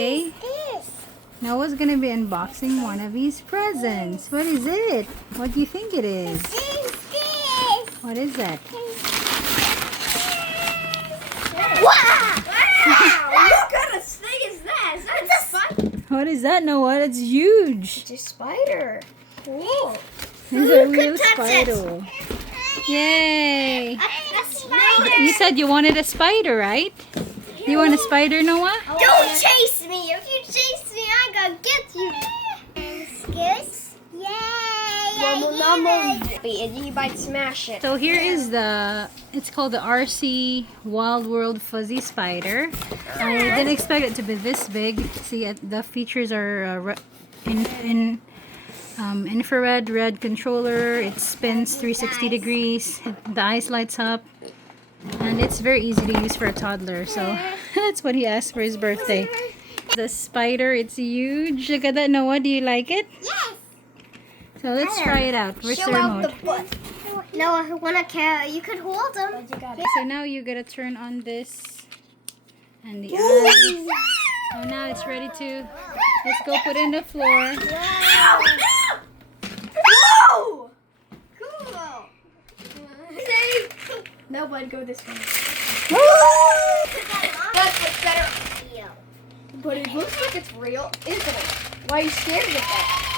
Okay, Noah's gonna be unboxing one of his presents. What is it? What do you think it is? What is that? Wow! What kind of snake is that? Is that a spider? What is that, Noah? It's huge. It's a spider. Cool. It's a real spider. Yay! You said you wanted a spider, right? You want a spider, Noah? Don't chase me! If you chase me, I'm gonna get you! Excuse? Yay! And you might smash it. So here is it's called the RC Wild World Fuzzy Spider. I didn't expect it to be this big. See, the features are infrared red controller. It spins 360 degrees. The eyes lights up. And it's very easy to use for a toddler. So that's what he asked for his birthday. The spider, it's huge. Look at that, Noah. Do you like it? Yes! So let's try it out. Where's the Show out remote? the butt. No, I wanna carry. You could hold them. So now you gotta turn on this and the eyes. Oh, now it's ready to. Let's go put it in the floor. Whoa! Cool. No, bud, go this way. That's better. But it looks like it's real, isn't it? Why are you scared of that?